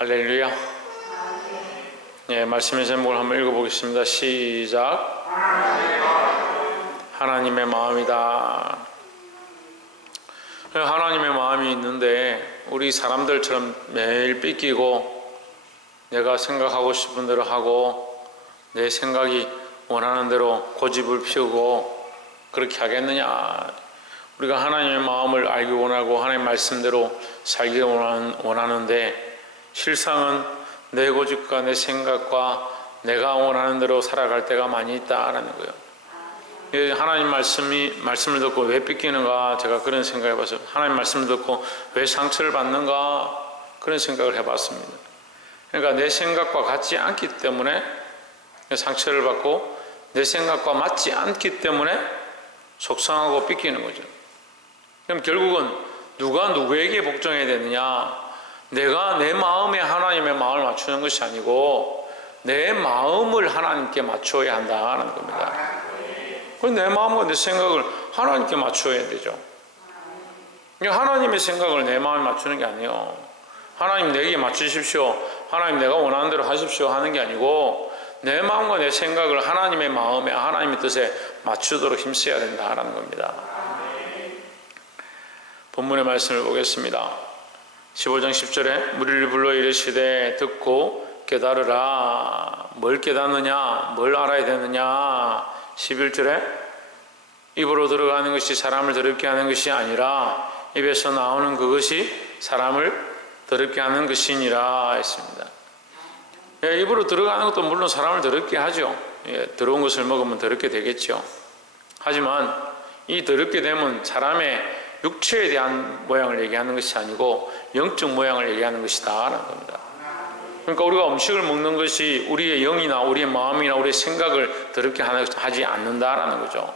할렐루야. 예, 말씀의 제목을 한번 읽어보겠습니다. 시작. 하나님의 마음이다. 하나님의 마음이 있는데 우리 사람들처럼 매일 삐끼고 내가 생각하고 싶은 대로 하고 내 생각이 원하는 대로 고집을 피우고 그렇게 하겠느냐. 우리가 하나님의 마음을 알기 원하고 하나님의 말씀대로 살기 원하는데 실상은 내 고집과 내 생각과 내가 원하는 대로 살아갈 때가 많이 있다라는 거예요. 하나님 말씀을 듣고 왜 삐끼는가, 제가 그런 생각을 해봤어요. 하나님 말씀을 듣고 왜 상처를 받는가, 그런 생각을 해봤습니다. 그러니까 내 생각과 같지 않기 때문에 상처를 받고 내 생각과 맞지 않기 때문에 속상하고 삐끼는 거죠. 그럼 결국은 누가 누구에게 복종해야 되느냐, 내가 내 마음에 하나님의 마음을 맞추는 것이 아니고 내 마음을 하나님께 맞춰야 한다는 겁니다. 내 마음과 내 생각을 하나님께 맞춰야 되죠. 하나님의 생각을 내 마음에 맞추는 게 아니에요. 하나님 내게 맞추십시오, 하나님 내가 원하는 대로 하십시오 하는 게 아니고 내 마음과 내 생각을 하나님의 마음에 하나님의 뜻에 맞추도록 힘써야 된다는 겁니다. 본문의 말씀을 보겠습니다. 15장 10절에 무리를 불러 이르시되 듣고 깨달으라. 뭘 깨닫느냐, 뭘 알아야 되느냐. 11절에 입으로 들어가는 것이 사람을 더럽게 하는 것이 아니라 입에서 나오는 그것이 사람을 더럽게 하는 것이니라 했습니다. 입으로 들어가는 것도 물론 사람을 더럽게 하죠. 더러운 것을 먹으면 더럽게 되겠죠. 하지만 이 더럽게 되면 사람의 육체에 대한 모양을 얘기하는 것이 아니고 영적 모양을 얘기하는 것이다 라는 겁니다. 그러니까 우리가 음식을 먹는 것이 우리의 영이나 우리의 마음이나 우리의 생각을 더럽게 하지 않는다라는 거죠.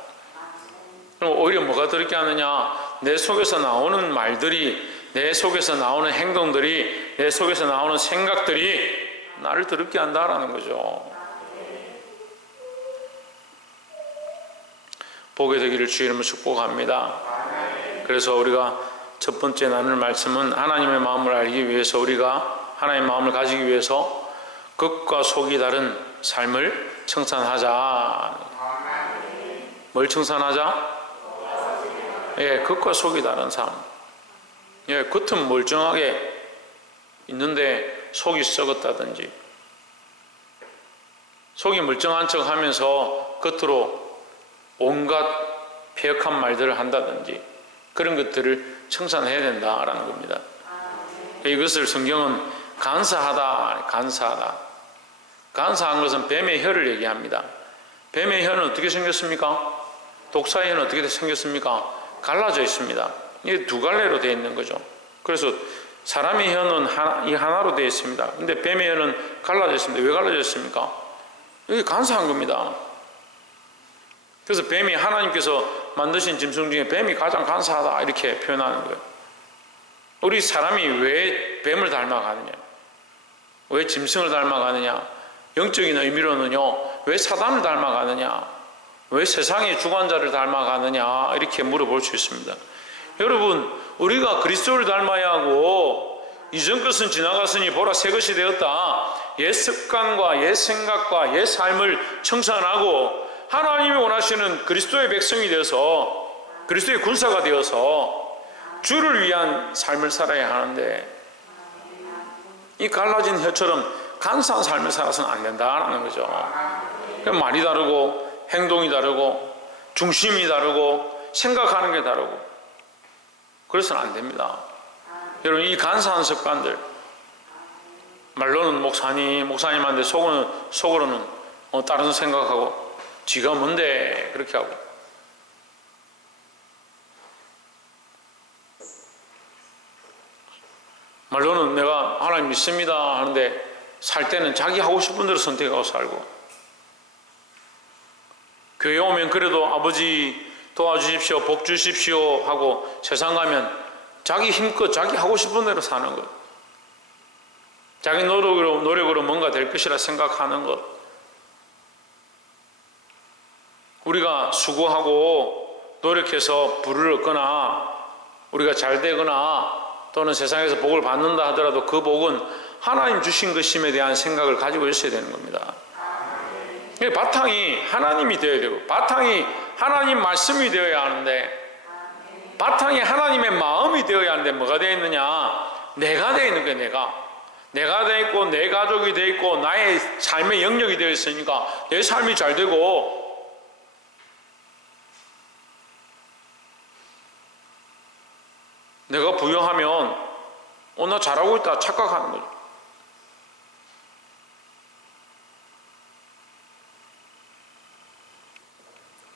그럼 오히려 뭐가 더럽게 하느냐, 내 속에서 나오는 말들이, 내 속에서 나오는 행동들이, 내 속에서 나오는 생각들이 나를 더럽게 한다라는 거죠. 복이 되기를 주 이름으로 축복합니다. 그래서 우리가 첫 번째 나눌 말씀은 하나님의 마음을 알기 위해서, 우리가 하나님의 마음을 가지기 위해서 겉과 속이 다른 삶을 청산하자. 뭘 청산하자? 겉과 속이 다른 삶. 겉은 멀쩡하게 있는데 속이 썩었다든지, 속이 멀쩡한 척 하면서 겉으로 온갖 폐역한 말들을 한다든지, 그런 것들을 청산해야 된다라는 겁니다. 이것을 성경은 간사하다, 간사하다. 간사한 것은 뱀의 혀를 얘기합니다. 뱀의 혀는 어떻게 생겼습니까? 독사의 혀는 어떻게 생겼습니까? 갈라져 있습니다. 이게 두 갈래로 되어 있는 거죠. 그래서 사람의 혀는 하나로 되어 있습니다. 근데 뱀의 혀는 갈라져 있습니다. 왜 갈라져 있습니까? 이게 간사한 겁니다. 그래서 뱀이, 하나님께서 만드신 짐승 중에 뱀이 가장 간사하다 이렇게 표현하는 거예요. 우리 사람이 왜 뱀을 닮아가느냐, 왜 짐승을 닮아가느냐, 영적인 의미로는요, 왜 사단을 닮아가느냐, 왜 세상의 주관자를 닮아가느냐, 이렇게 물어볼 수 있습니다. 여러분, 우리가 그리스도를 닮아야 하고 이전 것은 지나갔으니 보라 새 것이 되었다. 옛 습관과 옛 생각과 옛 삶을 청산하고 하나님이 원하시는 그리스도의 백성이 되어서, 그리스도의 군사가 되어서 주를 위한 삶을 살아야 하는데, 이 갈라진 혀처럼 간사한 삶을 살아서는 안 된다는 거죠. 말이 다르고 행동이 다르고 중심이 다르고 생각하는 게 다르고 그래서는 안 됩니다. 여러분, 이 간사한 습관들, 말로는 목사님한테 속으로는 다른 생각하고 지가 뭔데 그렇게 하고, 말로는 내가 하나님 믿습니다 하는데 살 때는 자기 하고 싶은 대로 선택하고 살고, 교회 오면 그래도 아버지 도와주십시오, 복 주십시오 하고 세상 가면 자기 힘껏 자기 하고 싶은 대로 사는 것, 자기 노력으로 뭔가 될 것이라 생각하는 것. 우리가 수고하고 노력해서 부를 얻거나 우리가 잘 되거나 또는 세상에서 복을 받는다 하더라도 그 복은 하나님 주신 것임에 대한 생각을 가지고 있어야 되는 겁니다. 바탕이 하나님이 되어야 되고, 바탕이 하나님 말씀이 되어야 하는데, 바탕이 하나님의 마음이 되어야 하는데 뭐가 되어 있느냐? 내가 되어 있는 거예요. 내가 되어 있고 내 가족이 되어 있고 나의 삶의 영역이 되어 있으니까 내 삶이 잘 되고, 내가 부여하면 나 잘하고 있다 착각하는 거죠.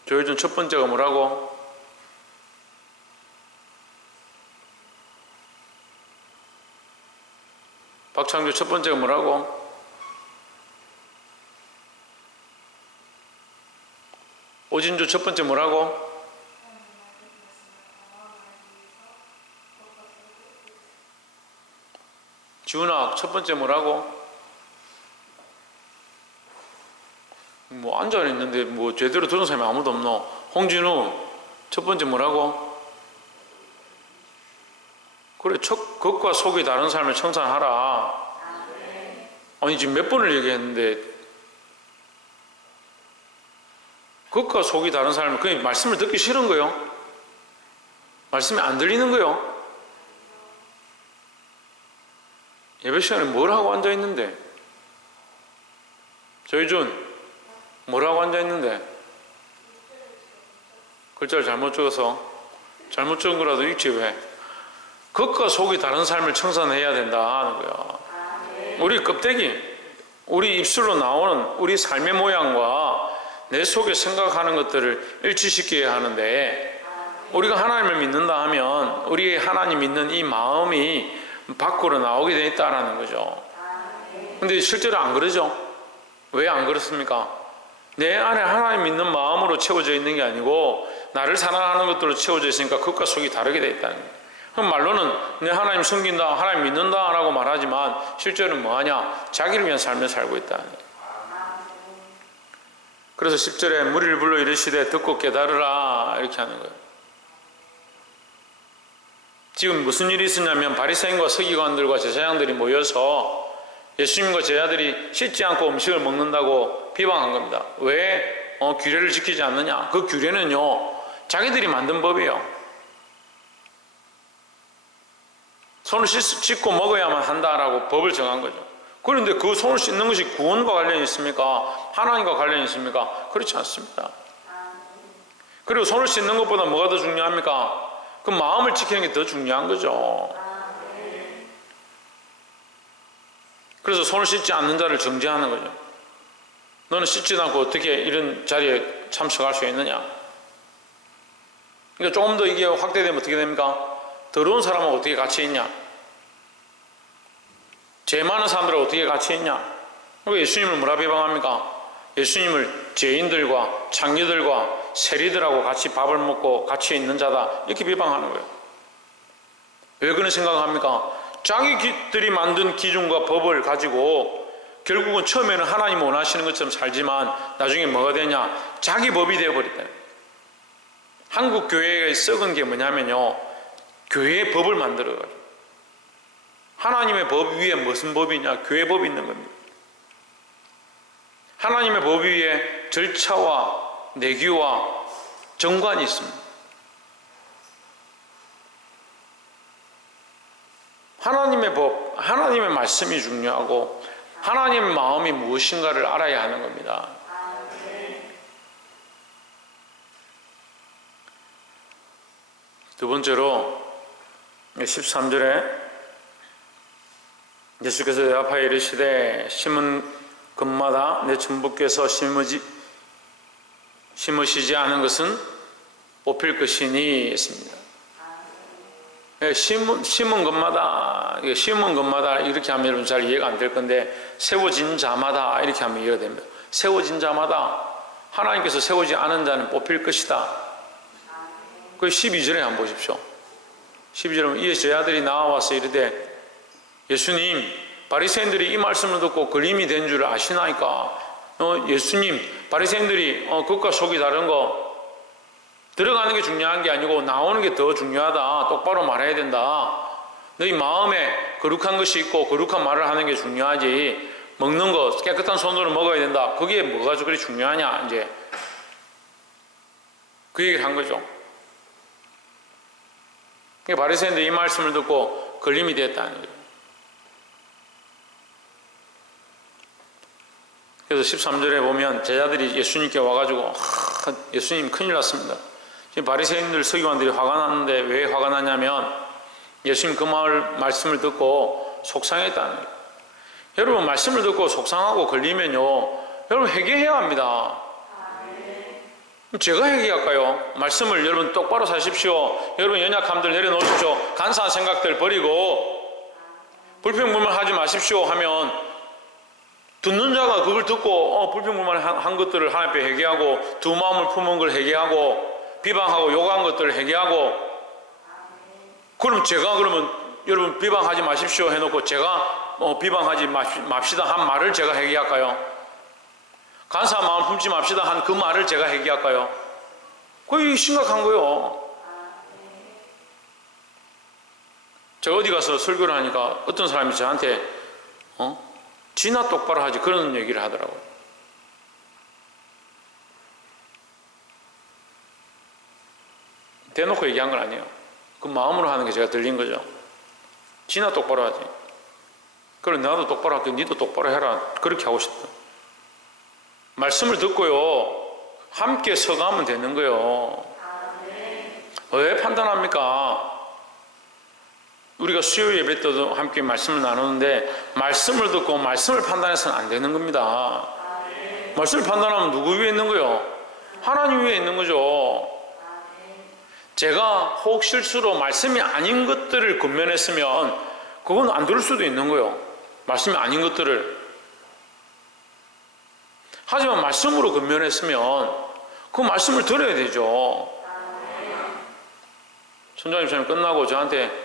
조혜준 첫 번째가 뭐라고? 박창규 첫 번째가 뭐라고? 오진주 첫 번째 뭐라고? 지훈아 첫 번째 뭐라고? 뭐 앉아있는데 뭐 제대로 들은 사람이 아무도 없노? 홍진우 첫 번째 뭐라고? 그래, 겉과 속이 다른 삶을 청산하라. 아니 지금 몇 번을 얘기했는데 겉과 속이 다른 삶을, 그냥 말씀을 듣기 싫은 거요? 말씀이 안 들리는 거요? 예배 시간에 뭘 하고 앉아있는데? 조희준 뭐라고 앉아있는데? 글자를 잘못 적어서? 잘못 적은 거라도 읽지 왜? 겉과 속이 다른 삶을 청산해야 된다 하는 거야. 우리 껍데기, 우리 입술로 나오는 우리 삶의 모양과 내 속에 생각하는 것들을 일치시켜야 하는데, 우리가 하나님을 믿는다 하면 우리 하나님 믿는 이 마음이 밖으로 나오게 돼 있다라는 거죠. 근데 실제로 안 그러죠? 왜 안 그렇습니까? 내 안에 하나님 믿는 마음으로 채워져 있는 게 아니고 나를 사랑하는 것들로 채워져 있으니까 겉과 속이 다르게 돼 있다는 거예요. 그럼 말로는 내 하나님 섬긴다, 하나님 믿는다 라고 말하지만 실제로는 뭐하냐? 자기를 위한 삶을 살고 있다는 거예요. 그래서 10절에 무리를 불러 이르시되 듣고 깨달으라 이렇게 하는 거예요. 지금 무슨 일이 있었냐면 바리새인과 서기관들과 제사장들이 모여서 예수님과 제자들이 씻지 않고 음식을 먹는다고 비방한 겁니다. 왜 규례를 지키지 않느냐? 그 규례는요 자기들이 만든 법이에요. 손을 씻고 먹어야만 한다라고 법을 정한 거죠. 그런데 그 손을 씻는 것이 구원과 관련이 있습니까? 하나님과 관련이 있습니까? 그렇지 않습니다. 그리고 손을 씻는 것보다 뭐가 더 중요합니까? 그 마음을 지키는 게 더 중요한 거죠. 그래서 손을 씻지 않는 자를 정죄하는 거죠. 너는 씻지 않고 어떻게 이런 자리에 참석할 수 있느냐? 그러니까 조금 더 이게 확대되면 어떻게 됩니까? 더러운 사람하고 어떻게 같이 있냐? 죄 많은 사람들하고 어떻게 같이 있냐? 왜 예수님을 뭐라 비방합니까? 예수님을 죄인들과 창녀들과 세리들하고 같이 밥을 먹고 같이 있는 자다 이렇게 비방하는 거예요. 왜 그런 생각을 합니까? 자기들이 만든 기준과 법을 가지고 결국은 처음에는 하나님 원하시는 것처럼 살지만 나중에 뭐가 되냐? 자기 법이 되어버렸다. 한국 교회의 썩은 게 뭐냐면요, 교회의 법을 만들어가지고 하나님의 법 위에 무슨 법이냐? 교회 법이 있는 겁니다. 하나님의 법 위에 절차와 내규와 정관이 있습니다. 하나님의 법, 하나님의 말씀이 중요하고 하나님의 마음이 무엇인가를 알아야 하는 겁니다. 두 번째로 13절에 예수께서 대답하여 이르시되 심은 것마다 내 천부께서 심으시지 않은 것은 뽑힐 것이니 했습니다. 심은 것마다 이렇게 하면 여러분 잘 이해가 안 될 건데, 세워진 자마다 이렇게 하면 이해가 됩니다. 세워진 자마다, 하나님께서 세우지 않은 자는 뽑힐 것이다. 그 12절에 한번 보십시오. 12절에 보면 이에 제자들이 나와서 이르되 예수님, 바리새인들이 이 말씀을 듣고 걸림이 된 줄 아시나이까? 예수님, 바리새인들이 겉과 속이 다른 거 들어가는 게 중요한 게 아니고 나오는 게 더 중요하다. 똑바로 말해야 된다. 너희 마음에 거룩한 것이 있고 거룩한 말을 하는 게 중요하지, 먹는 거 깨끗한 손으로 먹어야 된다, 그게 뭐가 그리 중요하냐, 이제 그 얘기를 한 거죠. 바리새인들 이 말씀을 듣고 걸림이 되었다는 거예요. 그래서 13절에 보면 제자들이 예수님께 와가지고 예수님 큰일 났습니다. 지금 바리새인들 서기관들이 화가 났는데 왜 화가 났냐면 예수님 그 말씀을 듣고 속상했다는 거예요. 여러분, 말씀을 듣고 속상하고 걸리면요, 여러분 회개해야 합니다. 제가 회개할까요? 말씀을 여러분 똑바로 사십시오. 여러분 연약함들 내려놓으십시오. 간사한 생각들 버리고 불평불만하지 마십시오 하면 듣는 자가 그걸 듣고 불평불만한 것들을 하나님 앞에 회개하고 두 마음을 품은 걸 회개하고 비방하고 욕한 것들을 회개하고, 그럼 제가 그러면 여러분 비방하지 마십시오 해놓고 제가 비방하지 맙시다 한 말을 제가 회개할까요? 간사한 마음 품지 맙시다 한 그 말을 제가 회개할까요? 그게 심각한 거요. 제가 어디 가서 설교를 하니까 어떤 사람이 저한테 지나 똑바로 하지, 그런 얘기를 하더라고요. 대놓고 얘기한 건 아니에요. 그 마음으로 하는 게 제가 들린 거죠. 지나 똑바로 하지. 그래 나도 똑바로 할게, 니도 똑바로 해라, 그렇게 하고 싶다. 말씀을 듣고요 함께 서가면 되는 거예요. 왜 판단합니까? 우리가 수요 예배 때도 함께 말씀을 나누는데 말씀을 듣고 말씀을 판단해서는 안 되는 겁니다. 말씀을 판단하면 누구 위에 있는 거예요? 하나님 위에 있는 거죠. 제가 혹 실수로 말씀이 아닌 것들을 권면했으면 그건 안 들을 수도 있는 거예요. 말씀이 아닌 것들을. 하지만 말씀으로 권면했으면 그 말씀을 들어야 되죠. 선장님 전에 끝나고 저한테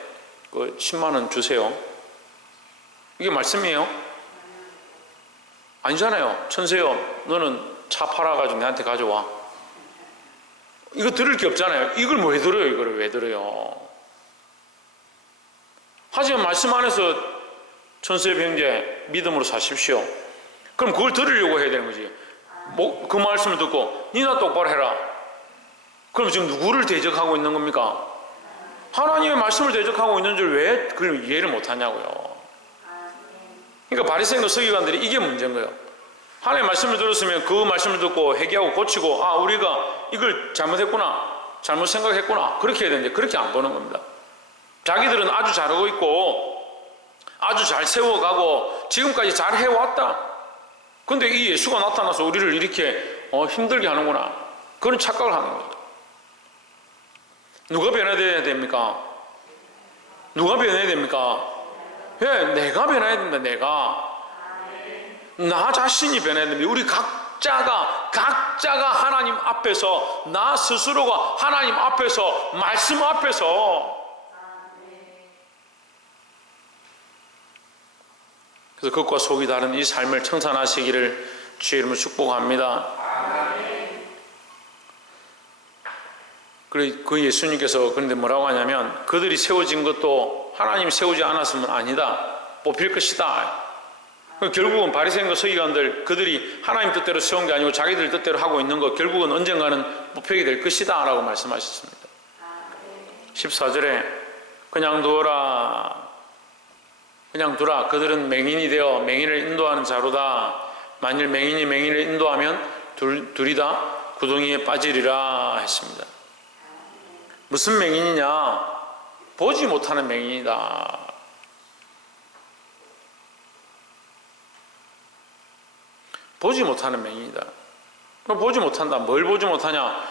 그 10만 원 주세요. 이게 말씀이에요? 아니잖아요. 천세요, 너는 차 팔아가지고 내한테 가져와. 이거 들을 게 없잖아요. 이걸 왜 들어요? 이걸 왜 들어요? 하지만 말씀 안에서 천수의 병제 믿음으로 사십시오. 그럼 그걸 들으려고 해야 되는 거지. 그 말씀을 듣고 니나 똑바로 해라. 그럼 지금 누구를 대적하고 있는 겁니까? 하나님의 말씀을 대적하고 있는 줄 왜 그걸 이해를 못하냐고요. 그러니까 바리새인과 서기관들이 이게 문제인 거예요. 하나님의 말씀을 들었으면 그 말씀을 듣고 회개하고 고치고, 아 우리가 이걸 잘못했구나, 잘못 생각했구나, 그렇게 해야 되는데 그렇게 안 보는 겁니다. 자기들은 아주 잘하고 있고 아주 잘 세워가고 지금까지 잘 해왔다. 근데 이 예수가 나타나서 우리를 이렇게 힘들게 하는구나, 그런 착각을 하는 거예요. 누가 변해야 됩니까? 누가 변해야 됩니까? 예, 내가 변해야 됩니다. 내가. 나 자신이 변해야 됩니다. 우리 각자가 하나님 앞에서, 나 스스로가 하나님 앞에서, 말씀 앞에서. 그래서 것과 속이 다른 이 삶을 청산하시기를 주의 이름으로 축복합니다. 그 예수님께서 그런데 뭐라고 하냐면, 그들이 세워진 것도 하나님이 세우지 않았으면 아니다, 뽑힐 것이다. 결국은 바리새인과 서기관들, 그들이 하나님 뜻대로 세운 게 아니고 자기들 뜻대로 하고 있는 것, 결국은 언젠가는 뽑히게 될 것이다 라고 말씀하셨습니다. 14절에 그냥 두어라, 그냥 두라. 그들은 맹인이 되어 맹인을 인도하는 자로다. 만일 맹인이 맹인을 인도하면 둘이 다 구덩이에 빠지리라 했습니다. 무슨 맹인이냐? 보지 못하는 맹인이다. 보지 못하는 맹인이다. 보지 못한다. 뭘 보지 못하냐?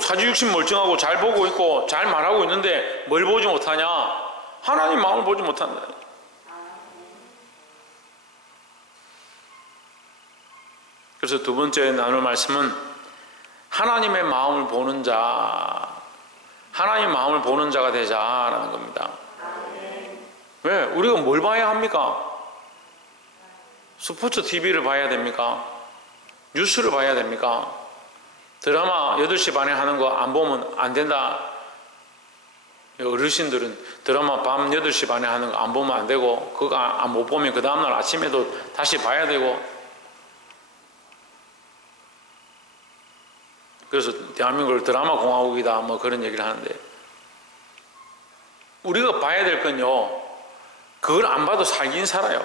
사지육신 멀쩡하고 잘 보고 있고 잘 말하고 있는데 뭘 보지 못하냐? 하나님 마음을 보지 못한다. 그래서 두 번째 나눌 말씀은 하나님의 마음을 보는 자, 하나님 마음을 보는 자가 되자라는 겁니다. 왜? 우리가 뭘 봐야 합니까? 스포츠 TV를 봐야 됩니까? 뉴스를 봐야 됩니까? 드라마 8시 반에 하는 거 안 보면 안 된다. 어르신들은 드라마 밤 8시 반에 하는 거 안 보면 안 되고, 그거 못 보면 그 다음날 아침에도 다시 봐야 되고. 그래서 대한민국을 드라마 공화국이다 뭐 그런 얘기를 하는데, 우리가 봐야 될 건요, 그걸 안 봐도 살긴 살아요.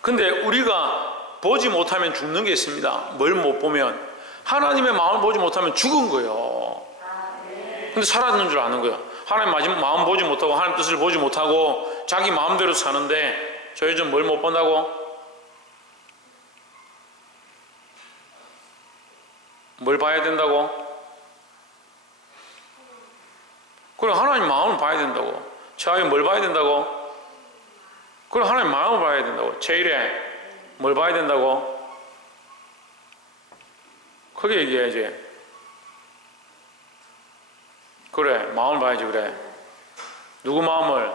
근데 우리가 보지 못하면 죽는 게 있습니다. 뭘 못 보면? 하나님의 마음을 보지 못하면 죽은 거예요. 근데 살았는 줄 아는 거예요. 하나님 마음 보지 못하고 하나님 뜻을 보지 못하고 자기 마음대로 사는데, 저 요즘 뭘 못 본다고? 뭘 봐야 된다고? 그래, 하나님 마음을 봐야 된다고. 최하위 뭘 봐야 된다고? 그래, 하나님 마음을 봐야 된다고. 제일에 뭘 봐야 된다고? 크게 얘기해야지. 그래, 마음을 봐야지. 그래, 누구 마음을?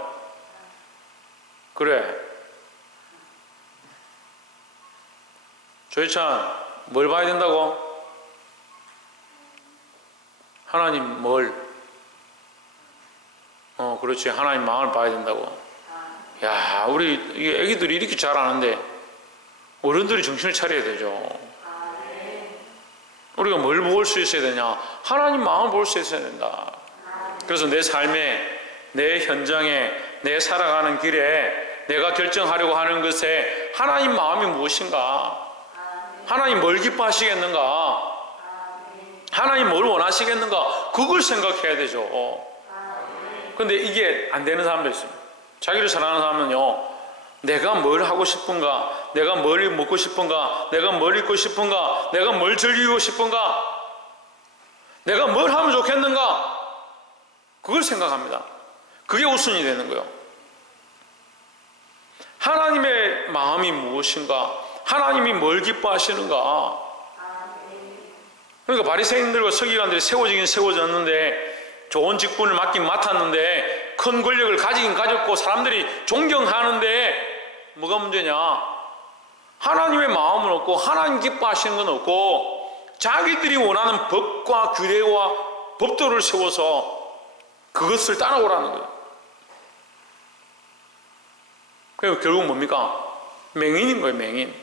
그래, 조희찬 뭘 봐야 된다고? 하나님 뭘? 그렇지, 하나님 마음을 봐야 된다고. 야, 우리 애기들이 이렇게 잘 아는데 어른들이 정신을 차려야 되죠. 우리가 뭘 볼 수 있어야 되냐? 하나님 마음을 볼 수 있어야 된다. 그래서 내 삶에, 내 현장에, 내 살아가는 길에 내가 결정하려고 하는 것에 하나님 마음이 무엇인가? 하나님 뭘 기뻐하시겠는가? 하나님 뭘 원하시겠는가? 그걸 생각해야 되죠. 근데 이게 안 되는 사람도 있습니다. 자기를 사랑하는 사람은요, 내가 뭘 하고 싶은가? 내가 뭘 먹고 싶은가? 내가 뭘 입고 싶은가? 내가 뭘 즐기고 싶은가? 내가 뭘 하면 좋겠는가? 그걸 생각합니다. 그게 우선이 되는 거예요. 하나님의 마음이 무엇인가? 하나님이 뭘 기뻐하시는가? 그러니까 바리새인들과 서기관들이 세워지긴 세워졌는데, 좋은 직분을 맡긴 맡았는데, 큰 권력을 가지긴 가졌고 사람들이 존경하는데 뭐가 문제냐? 하나님의 마음은 없고 하나님 기뻐하시는 건 없고 자기들이 원하는 법과 규례와 법도를 세워서 그것을 따라오라는 거예요. 그래서 결국 뭡니까? 맹인인 거예요. 맹인.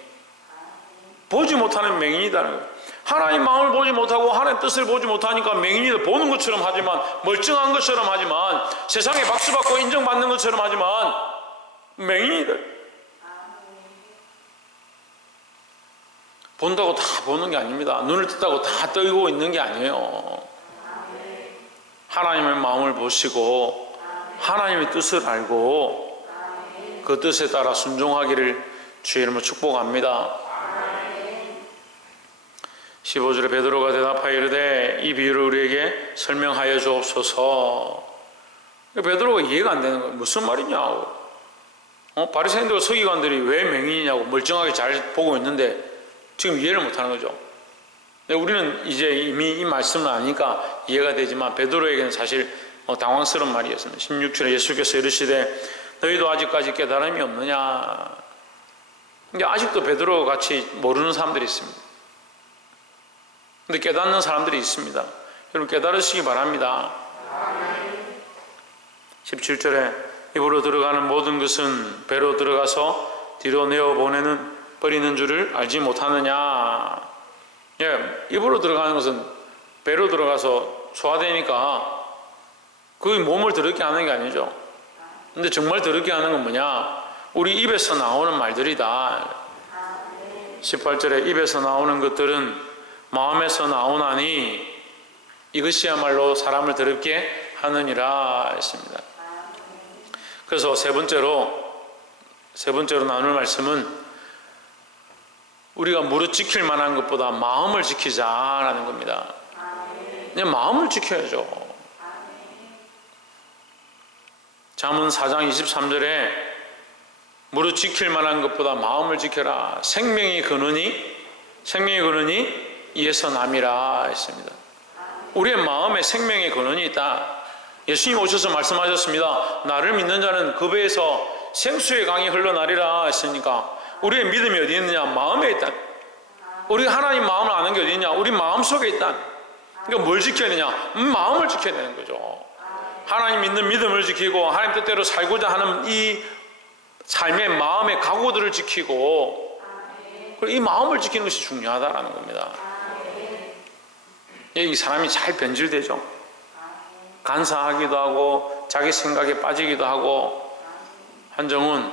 보지 못하는 맹인이라는 거예요. 하나님 마음을 보지 못하고 하나님 뜻을 보지 못하니까 맹인이다. 보는 것처럼 하지만, 멀쩡한 것처럼 하지만, 세상에 박수받고 인정받는 것처럼 하지만 맹인이다. 본다고 다 보는 게 아닙니다. 눈을 뜬다고 다 뜨고 있는 게 아니에요. 하나님의 마음을 보시고 하나님의 뜻을 알고 그 뜻에 따라 순종하기를 주의 이름으로 축복합니다. 15절에 베드로가 대답하여 이르되 이 비유를 우리에게 설명하여 주옵소서. 베드로가 이해가 안 되는 거예요. 무슨 말이냐고. 바리새인들과 서기관들이 왜 맹인이냐고 멀쩡하게 잘 보고 있는데 지금 이해를 못하는 거죠. 우리는 이제 이미 이 말씀을 아니까 이해가 되지만 베드로에게는 사실 당황스러운 말이었습니다. 16절에 예수께서 이르시되 너희도 아직까지 깨달음이 없느냐. 근데 아직도 베드로와 같이 모르는 사람들이 있습니다. 근데 깨닫는 사람들이 있습니다. 여러분 깨달으시기 바랍니다. 17절에 입으로 들어가는 모든 것은 배로 들어가서 뒤로 내어보내는 버리는 줄을 알지 못하느냐. 예, 입으로 들어가는 것은 배로 들어가서 소화되니까 그게 몸을 더럽게 하는 게 아니죠. 근데 정말 더럽게 하는 건 뭐냐? 우리 입에서 나오는 말들이다. 18절에 입에서 나오는 것들은 마음에서 나오나니 이것이야말로 사람을 더럽게 하느니라 했습니다. 그래서 세 번째로 나눌 말씀은 우리가 무릇 지킬 만한 것보다 마음을 지키자라는 겁니다. 그냥 마음을 지켜야죠. 잠언 4장 23절에 무릇 지킬 만한 것보다 마음을 지켜라. 생명이 거느니 이에서 남이라 했습니다. 우리의 마음에 생명의 근원이 있다. 예수님 오셔서 말씀하셨습니다. 나를 믿는 자는 그 배에서 생수의 강이 흘러나리라 했으니까 우리의 믿음이 어디 있느냐? 마음에 있다. 우리가 하나님 마음을 아는 게 어디 있냐? 우리 마음 속에 있다. 그러니까 뭘 지켜야 되냐? 마음을 지켜야 되는 거죠. 하나님 믿는 믿음을 지키고 하나님 뜻대로 살고자 하는 이 삶의 마음의 각오들을 지키고 이 마음을 지키는 것이 중요하다라는 겁니다. 이 사람이 잘 변질되죠. 간사하기도 하고 자기 생각에 빠지기도 하고 한정은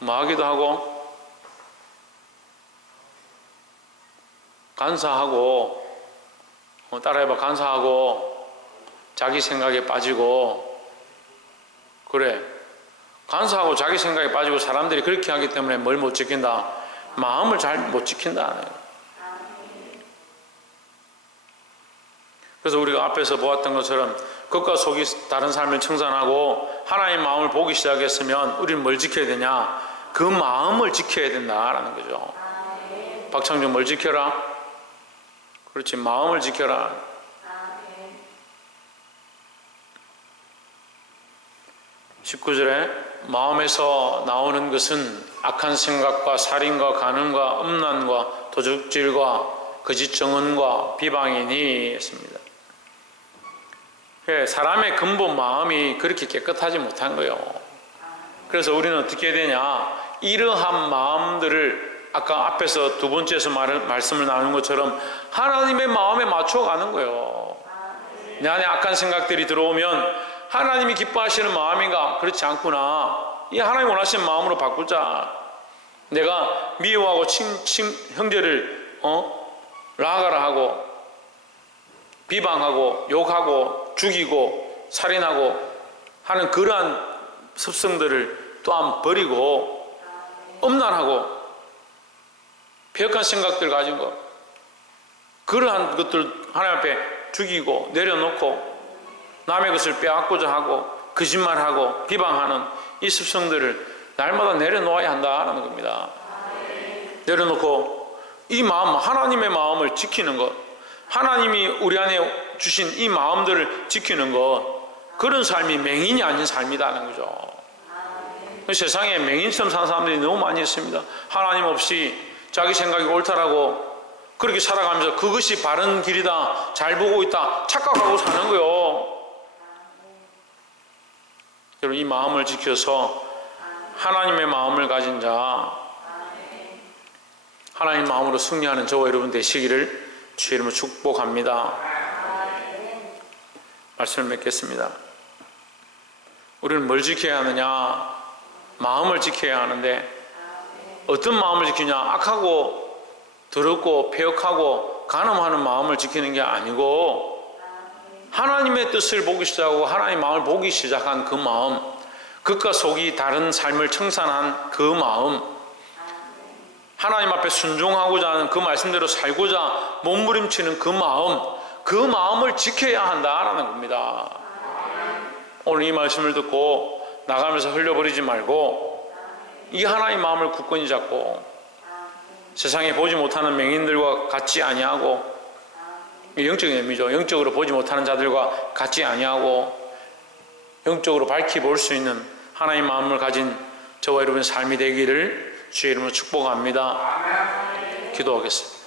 뭐 하기도 하고 간사하고 따라해봐. 간사하고 자기 생각에 빠지고 그래. 간사하고 자기 생각에 빠지고 사람들이 그렇게 하기 때문에 뭘 못 지킨다? 마음을 잘 못 지킨다. 그래서 우리가 앞에서 보았던 것처럼 겉과 속이 다른 삶을 청산하고 하나님의 마음을 보기 시작했으면 우리는 뭘 지켜야 되냐? 그 마음을 지켜야 된다라는 거죠. 박창준 뭘 지켜라? 그렇지, 마음을 지켜라. 19절에 마음에서 나오는 것은 악한 생각과 살인과 간음과 음란과 도둑질과 거짓 증언과 비방이니 했습니다. 사람의 근본 마음이 그렇게 깨끗하지 못한 거예요. 그래서 우리는 어떻게 되냐? 이러한 마음들을 아까 앞에서 두 번째에서 말씀을 나눈 것처럼 하나님의 마음에 맞춰가는 거예요. 내 안에 악한 생각들이 들어오면 하나님이 기뻐하시는 마음인가? 그렇지 않구나. 이 하나님 원하시는 마음으로 바꾸자. 내가 미워하고 형제를 라가라 하고 비방하고 욕하고 죽이고 살인하고 하는 그러한 습성들을 또한 버리고 음란하고 폐역한 생각들 가진 것 그러한 것들 하나님 앞에 죽이고 내려놓고 남의 것을 빼앗고자 하고 거짓말하고 비방하는 이 습성들을 날마다 내려놓아야 한다는 겁니다. 내려놓고 이 마음, 하나님의 마음을 지키는 것, 하나님이 우리 안에 주신 이 마음들을 지키는 것, 그런 삶이 맹인이 아닌 삶이라는 거죠. 세상에 맹인처럼 사는 사람들이 너무 많이 있습니다. 하나님 없이 자기 생각이 옳다라고 그렇게 살아가면서 그것이 바른 길이다, 잘 보고 있다 착각하고 사는 거예요. 여러분, 이 마음을 지켜서 하나님의 마음을 가진 자, 하나님 마음으로 승리하는 저와 여러분 되시기를 주의 이름으로 축복합니다. 말씀을 맺겠습니다. 우리는 뭘 지켜야 하느냐? 마음을 지켜야 하는데 어떤 마음을 지키냐? 악하고 더럽고 폐역하고 간음하는 마음을 지키는 게 아니고 하나님의 뜻을 보기 시작하고 하나님의 마음을 보기 시작한 그 마음, 겉과 속이 다른 삶을 청산한 그 마음, 하나님 앞에 순종하고자 하는 그 말씀대로 살고자 몸부림치는 그 마음, 그 마음을 지켜야 한다라는 겁니다. 오늘 이 말씀을 듣고 나가면서 흘려버리지 말고 이 하나님의 마음을 굳건히 잡고 세상에 보지 못하는 맹인들과 같지 아니하고, 영적인 의미죠. 영적으로 보지 못하는 자들과 같지 아니하고 영적으로 밝히 볼 수 있는 하나님의 마음을 가진 저와 여러분의 삶이 되기를 주의 이름으로 축복합니다. 기도하겠습니다.